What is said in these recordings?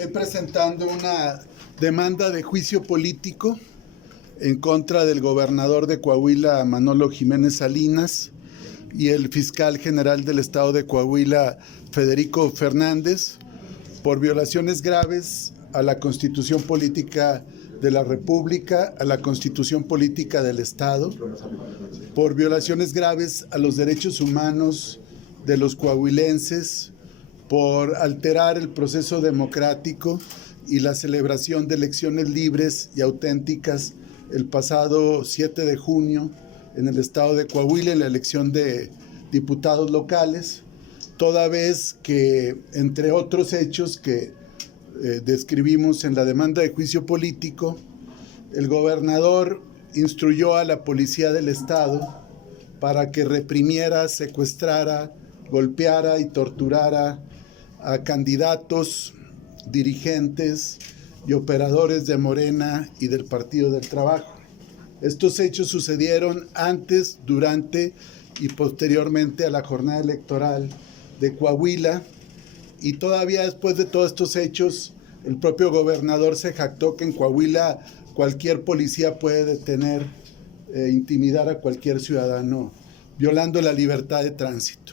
Estoy presentando una demanda de juicio político en contra del gobernador de Coahuila, Manolo Jiménez Salinas, y el fiscal general del estado de Coahuila, Federico Fernández, por violaciones graves a la Constitución Política de la República, a la Constitución Política del Estado, por violaciones graves a los derechos humanos de los coahuilenses, por alterar el proceso democrático y la celebración de elecciones libres y auténticas el pasado 7 de junio en el estado de Coahuila, en la elección de diputados locales, toda vez que, entre otros hechos que describimos en la demanda de juicio político, el gobernador instruyó a la policía del estado para que reprimiera, secuestrara, golpeara y torturara a candidatos, dirigentes y operadores de Morena y del Partido del Trabajo. Estos hechos sucedieron antes, durante y posteriormente a la jornada electoral de Coahuila, y todavía después de todos estos hechos, el propio gobernador se jactó que en Coahuila cualquier policía puede detener e intimidar a cualquier ciudadano, violando la libertad de tránsito.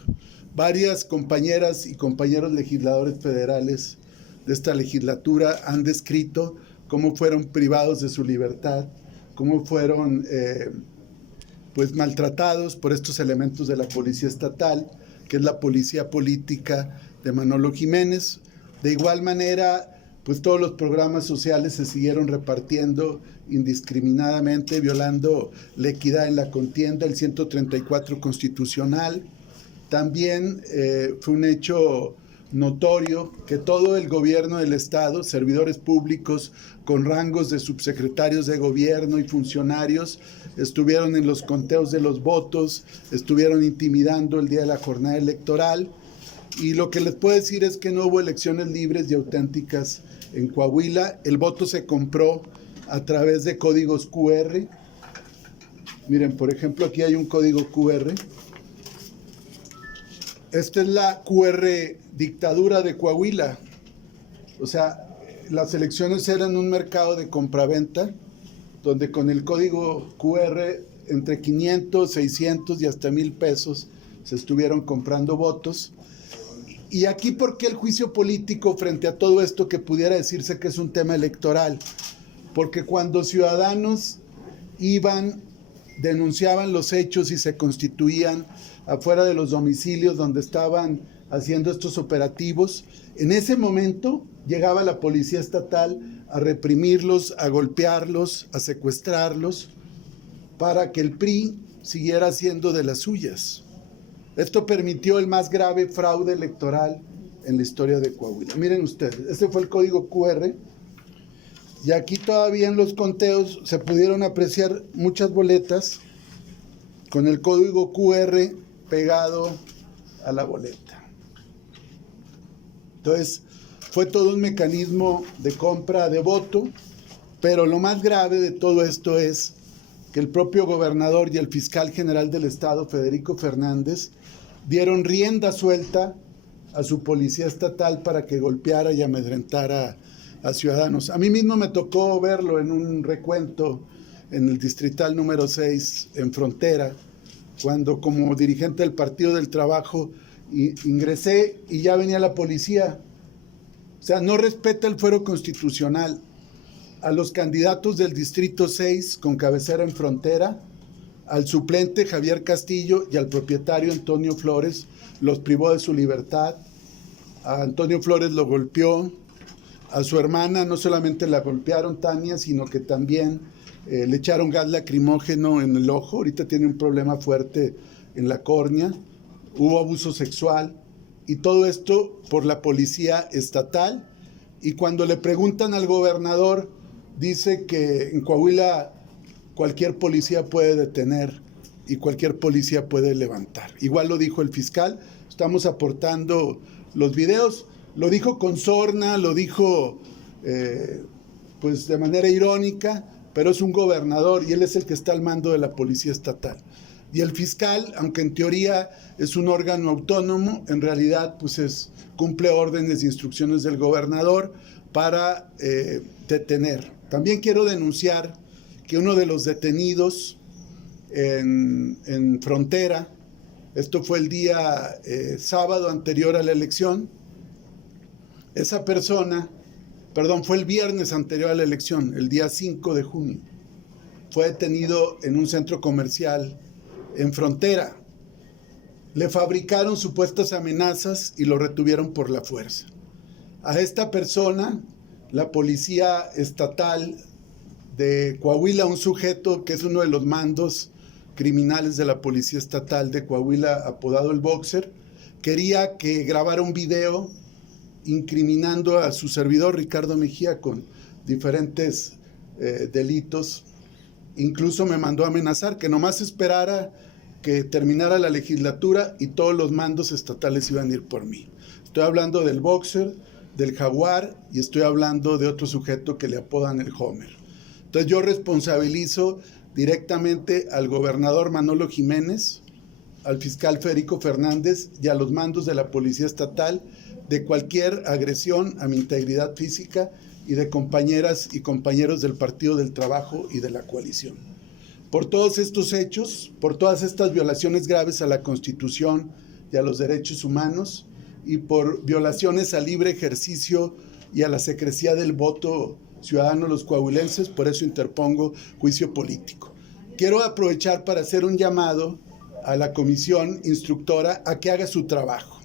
Varias compañeras y compañeros legisladores federales de esta legislatura han descrito cómo fueron privados de su libertad, cómo fueron maltratados por estos elementos de la policía estatal, que es la policía política de Manolo Jiménez. De igual manera, pues todos los programas sociales se siguieron repartiendo indiscriminadamente, violando la equidad en la contienda, el 134 constitucional. También fue un hecho notorio que todo el gobierno del estado, servidores públicos con rangos de subsecretarios de gobierno y funcionarios, estuvieron en los conteos de los votos, estuvieron intimidando el día de la jornada electoral, y lo que les puedo decir es que no hubo elecciones libres y auténticas en Coahuila. El voto se compró a través de códigos QR. Miren, por ejemplo, aquí hay un código QR. Esta es la QR dictadura de Coahuila. O sea, las elecciones eran un mercado de compraventa, donde con el código QR entre 500, 600 y hasta 1,000 pesos se estuvieron comprando votos. Y aquí, ¿por qué el juicio político frente a todo esto que pudiera decirse que es un tema electoral? Porque cuando ciudadanos iban, denunciaban los hechos y se constituían afuera de los domicilios donde estaban haciendo estos operativos, en ese momento llegaba la policía estatal a reprimirlos, a golpearlos, a secuestrarlos, para que el PRI siguiera haciendo de las suyas. Esto permitió el más grave fraude electoral en la historia de Coahuila. Miren ustedes, este fue el código QR, y aquí todavía en los conteos se pudieron apreciar muchas boletas con el código QR pegado a la boleta. Entonces, fue todo un mecanismo de compra de voto, pero lo más grave de todo esto es que el propio gobernador y el fiscal general del estado, Federico Fernández, dieron rienda suelta a su policía estatal para que golpeara y amedrentara a ciudadanos. A mí mismo me tocó verlo en un recuento en el distrital número 6, en Frontera, cuando como dirigente del Partido del Trabajo ingresé y ya venía la policía. O sea, no respeta el fuero constitucional. A los candidatos del distrito 6 con cabecera en Frontera, al suplente Javier Castillo y al propietario Antonio Flores los privó de su libertad. A Antonio Flores lo golpeó, a su hermana no solamente la golpearon, Tania, sino que también le echaron gas lacrimógeno en el ojo. Ahorita tiene un problema fuerte en la córnea. Hubo abuso sexual, y todo esto por la policía estatal. Y cuando le preguntan al gobernador, dice que en Coahuila cualquier policía puede detener y cualquier policía puede levantar. Igual lo dijo el fiscal. Estamos aportando los videos. Lo dijo con sorna, lo dijo de manera irónica, pero es un gobernador y él es el que está al mando de la policía estatal. Y el fiscal, aunque en teoría es un órgano autónomo, en realidad pues cumple órdenes e instrucciones del gobernador para detener. También quiero denunciar que uno de los detenidos en Frontera, esto fue el día sábado anterior a la elección, esa persona, perdón, fue el viernes anterior a la elección, el día 5 de junio, fue detenido en un centro comercial en Frontera. Le fabricaron supuestas amenazas y lo retuvieron por la fuerza. A esta persona, la policía estatal de Coahuila, un sujeto que es uno de los mandos criminales de la policía estatal de Coahuila, apodado el Boxer, quería que grabara un video incriminando a su servidor Ricardo Mejía con diferentes delitos. Incluso me mandó a amenazar que nomás esperara que terminara la legislatura y todos los mandos estatales iban a ir por mí. Estoy hablando del Boxer, del Jaguar, y estoy hablando de otro sujeto que le apodan el Homer. Entonces yo responsabilizo directamente al gobernador Manolo Jiménez, al fiscal Federico Fernández y a los mandos de la Policía Estatal de cualquier agresión a mi integridad física y de compañeras y compañeros del Partido del Trabajo y de la coalición. Por todos estos hechos, por todas estas violaciones graves a la Constitución y a los derechos humanos, y por violaciones al libre ejercicio y a la secrecía del voto ciudadano de los coahuilenses, por eso interpongo juicio político. Quiero aprovechar para hacer un llamado a la comisión instructora a que haga su trabajo.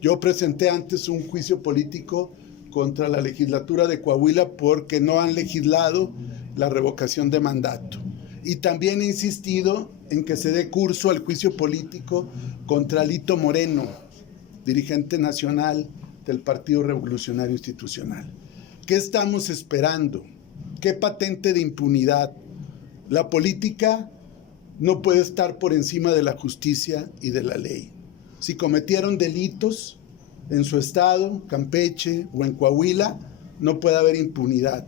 Yo presenté antes un juicio político contra la legislatura de Coahuila porque no han legislado la revocación de mandato. Y también he insistido en que se dé curso al juicio político contra Alito Moreno, dirigente nacional del Partido Revolucionario Institucional. ¿Qué estamos esperando? ¿Qué patente de impunidad? La política no puede estar por encima de la justicia y de la ley. Si cometieron delitos en su estado, Campeche o en Coahuila, no puede haber impunidad.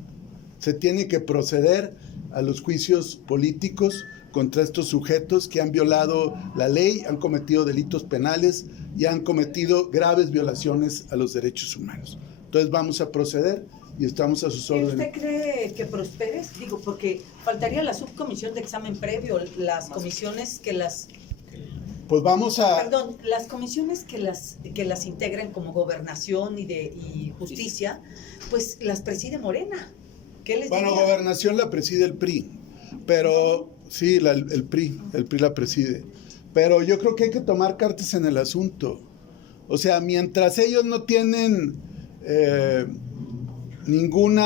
Se tiene que proceder a los juicios políticos contra estos sujetos que han violado la ley, han cometido delitos penales y han cometido graves violaciones a los derechos humanos. Entonces vamos a proceder y estamos a sus órdenes. ¿Usted cree que prospere? Digo, porque faltaría la subcomisión de examen previo, las comisiones que las... Pues vamos a... Perdón, las comisiones que las integran como gobernación y justicia, pues las preside Morena. ¿Qué les diría? Bueno, gobernación la preside el PRI, pero sí, el PRI la preside. Pero yo creo que hay que tomar cartas en el asunto. O sea, mientras ellos no tienen ningún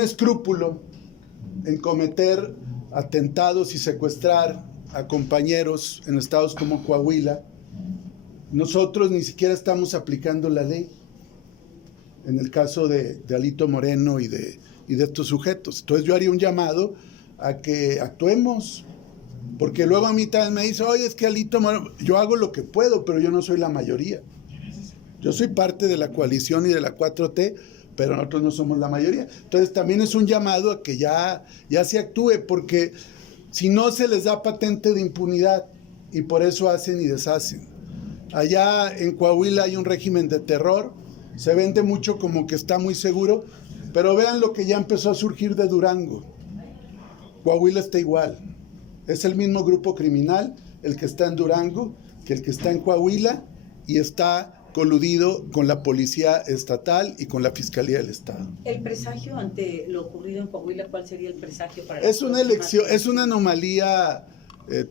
escrúpulo en cometer atentados y secuestrar a compañeros en estados como Coahuila, nosotros ni siquiera estamos aplicando la ley en el caso de Alito Moreno y de estos sujetos. Entonces yo haría un llamado a que actuemos, porque luego a mí también me dice, oye, es que Alito Moreno, yo hago lo que puedo, pero yo no soy la mayoría. Yo soy parte de la coalición y de la 4T, pero nosotros no somos la mayoría. Entonces también es un llamado a que ya se actúe, porque si no se les da patente de impunidad y por eso hacen y deshacen. Allá en Coahuila hay un régimen de terror, se vende mucho como que está muy seguro, pero vean lo que ya empezó a surgir de Durango. Coahuila está igual. Es el mismo grupo criminal el que está en Durango que el que está en Coahuila y está coludido con la policía estatal y con la Fiscalía del Estado. ¿El presagio ante lo ocurrido en Coahuila, cuál sería el presagio para Es una elección, es una anomalía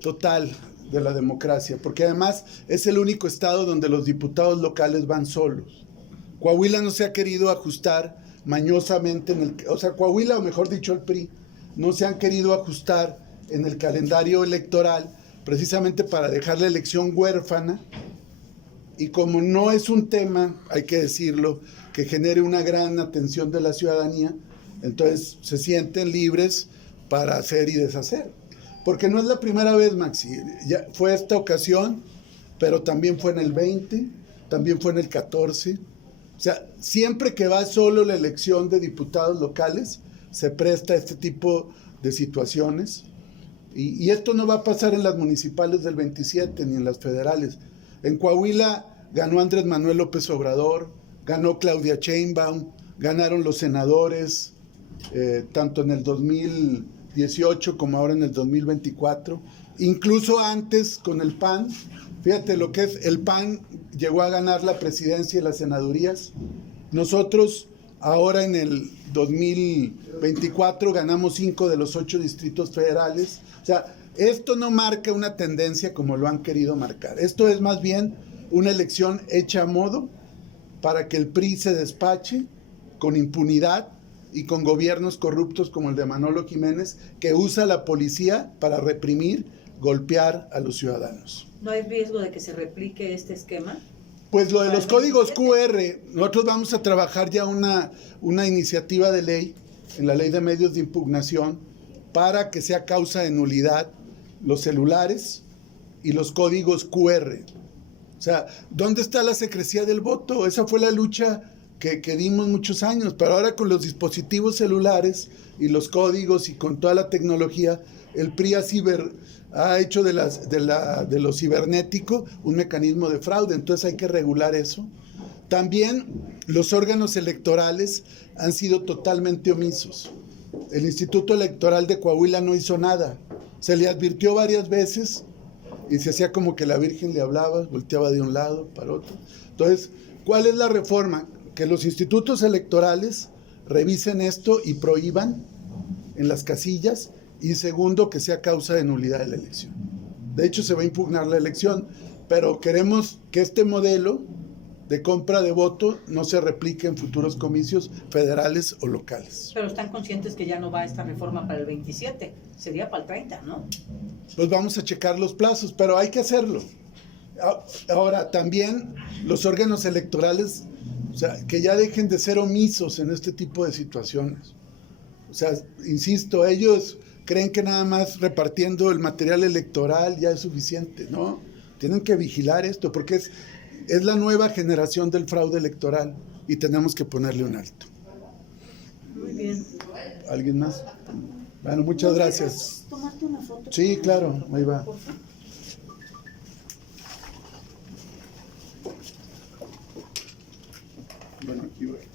total de la democracia, porque además es el único estado donde los diputados locales van solos. Coahuila no se ha querido ajustar mañosamente Coahuila, o mejor dicho el PRI, no se han querido ajustar en el calendario electoral precisamente para dejar la elección huérfana, y como no es un tema, hay que decirlo, que genere una gran atención de la ciudadanía, entonces se sienten libres para hacer y deshacer. Porque no es la primera vez, Maxi, ya fue esta ocasión, pero también fue en el 20, también fue en el 14. O sea, siempre que va solo la elección de diputados locales, se presta a este tipo de situaciones. Y esto no va a pasar en las municipales del 27 ni en las federales. En Coahuila ganó Andrés Manuel López Obrador, ganó Claudia Sheinbaum, ganaron los senadores, tanto en el 2018 como ahora en el 2024. Incluso antes con el PAN, fíjate lo que es, el PAN llegó a ganar la presidencia y las senadurías. Nosotros ahora en el 2024 ganamos 5 de los 8 distritos federales. O sea, esto no marca una tendencia como lo han querido marcar. Esto es más bien una elección hecha a modo para que el PRI se despache con impunidad y con gobiernos corruptos como el de Manolo Jiménez, que usa la policía para reprimir, golpear a los ciudadanos. ¿No hay riesgo de que se replique este esquema? Pues lo de los códigos QR, nosotros vamos a trabajar ya una iniciativa de ley, en la ley de medios de impugnación, para que sea causa de nulidad los celulares y los códigos QR. O sea, ¿dónde está la secrecía del voto? Esa fue la lucha que dimos muchos años, pero ahora con los dispositivos celulares y los códigos y con toda la tecnología, el PRI ha hecho de lo cibernético un mecanismo de fraude, entonces hay que regular eso. También los órganos electorales han sido totalmente omisos. El Instituto Electoral de Coahuila no hizo nada, se le advirtió varias veces y se hacía como que la Virgen le hablaba, volteaba de un lado para otro. Entonces, ¿cuál es la reforma? Que los institutos electorales revisen esto y prohíban en las casillas, y segundo, que sea causa de nulidad de la elección. De hecho, se va a impugnar la elección, pero queremos que este modelo de compra de voto no se replique en futuros comicios federales o locales. Pero están conscientes que ya no va esta reforma para el 27, sería para el 30, ¿no? Pues vamos a checar los plazos, pero hay que hacerlo. Ahora, también los órganos electorales, o sea, que ya dejen de ser omisos en este tipo de situaciones. O sea, insisto, ellos creen que nada más repartiendo el material electoral ya es suficiente, ¿no? Tienen que vigilar esto, porque es la nueva generación del fraude electoral y tenemos que ponerle un alto. Muy bien. ¿Alguien más? Bueno, muchas gracias. ¿Tomarte una foto? Sí, claro, ahí va. Por favor. Bueno, aquí voy.